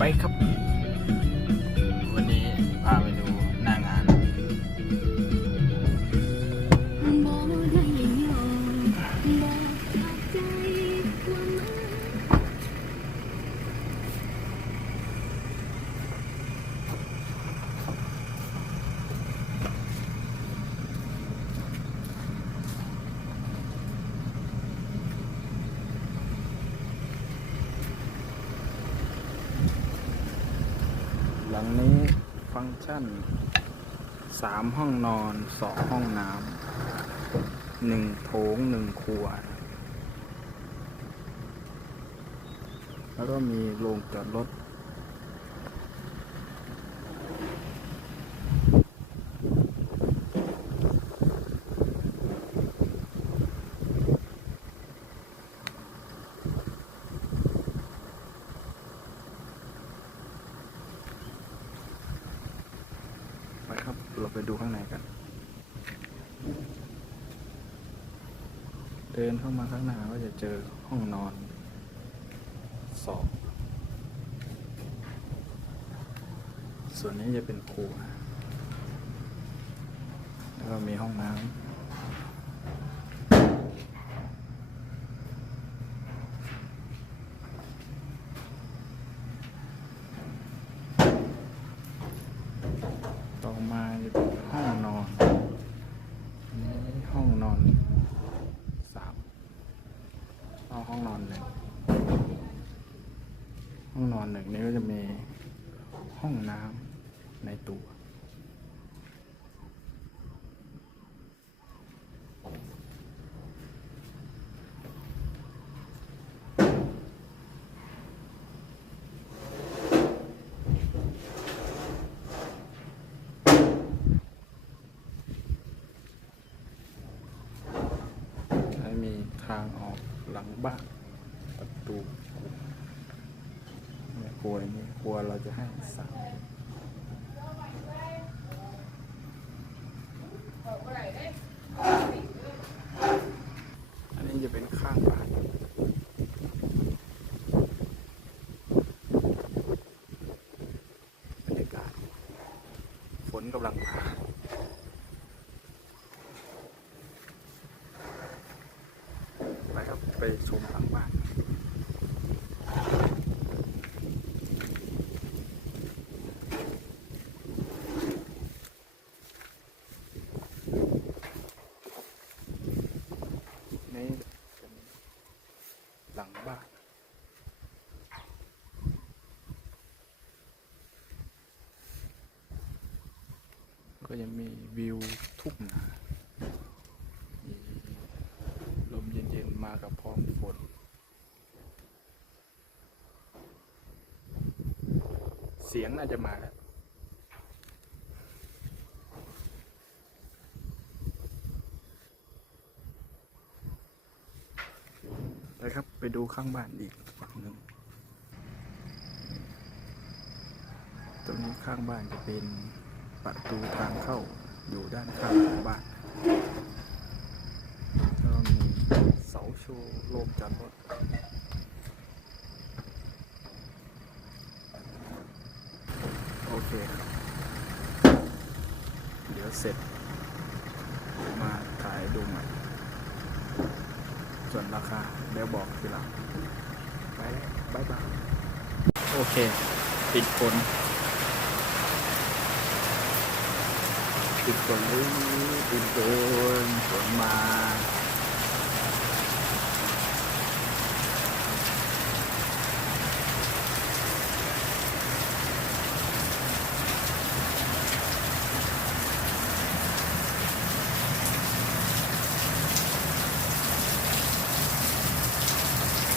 ไปครับ หลังนี้ฟังก์ชันสามห้องนอนสองห้องน้ำหนึ่งโถงหนึ่งครัว แล้วก็มีโรงจอดรถ ครับ เราไปดูข้างในกัน เดินเข้ามาข้างหน้าก็จะเจอห้องนอนสองส่วนนี้จะเป็นครัว แล้วก็มีห้องน้ำ มาจะเป็นห้องนอนอันนี้ห้องนอนสามเอาห้องนอนหนึ่งห้องนอนหนึ่งนี้ก็จะมีห้องน้ำในตัว และมีทางออกหลัง บ้านประตูเนี่ยครัวนี้ครัวเราจะให้สามอันนี้จะเป็นข้างบ้านบรรยากาศฝนกำลังมา ไปชมหลังบ้านนี่เป็นหลังบ้านก็ยังมีวิวทุ่งนา มเย็นๆมากับพร้อมฝน เสียงน่าจะมาแล้วไปครับ ไปดูข้างบ้านอีกฝั่งหนึ่ง ตรงนี้ข้างบ้านจะเป็นประตูทางเข้าอยู่ด้านข้างของบ้าน แล้วก็มีเสา โชว์โลมจอดโอเคครับ เดี๋ยวเสร็จ มาถ่ายดูใหม่ ส่วนราคาเดี๋ยวบอกทีหลังไปแล้วบายบายโอเค ปิดฝนปิดฝนเลยปิดฝนฝนมา